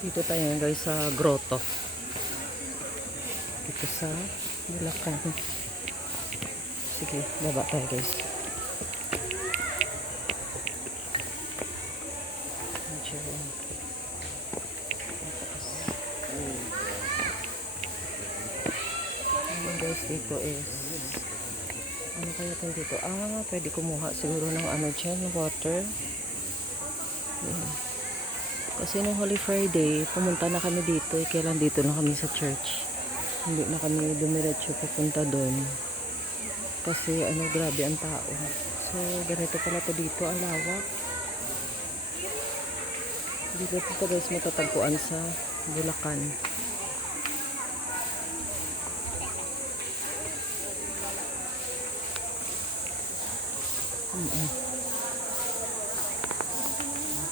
Dito tayo ngayon guys sa grotto. Dito sa Bulacan. Sige, baba tayo guys. Medyo ano guys dito is ano kaya tayo dito? Pwede kumuha siguro ng ano dyan, water. Yan. Kasi nung Holy Friday, pumunta na kami dito. Kailan dito na kami sa church. Hindi na kami dumiretso papunta doon. Kasi ano, grabe ang tao. So, ganito pala to dito. Ang lawak. Dito po guys matatagpuan sa Bulacan.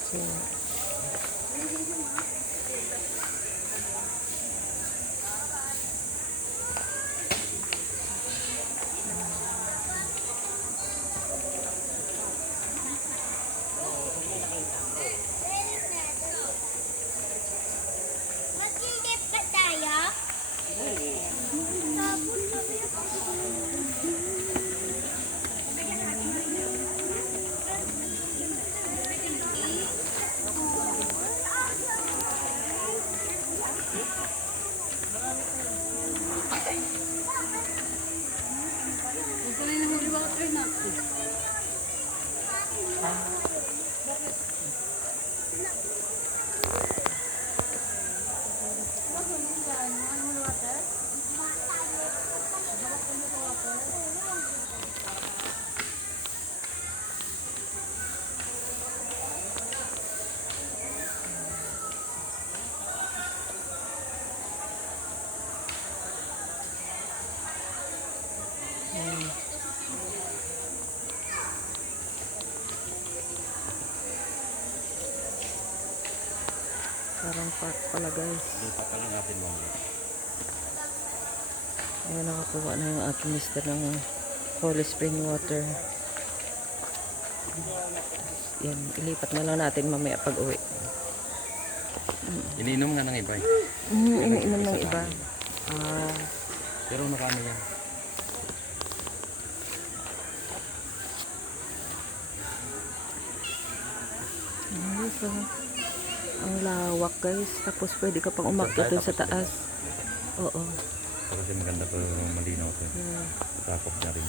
So, Mag-ilip ba tayo? parang park pala guys. Lipat pa lang natin mo. Ayan, nakakuha na yung ating mister ng Holy Spring water. Yan, ilipat na lang natin mamaya pag uwi. Iniinom nga ng iba eh. Iniinom ng iba. Pero nakaano yan. So, ang lawak guys. Tapos pwede ka pang umakyat dun sa taas. Oo. Kasi maganda to, malinaw to. Tapos na rin.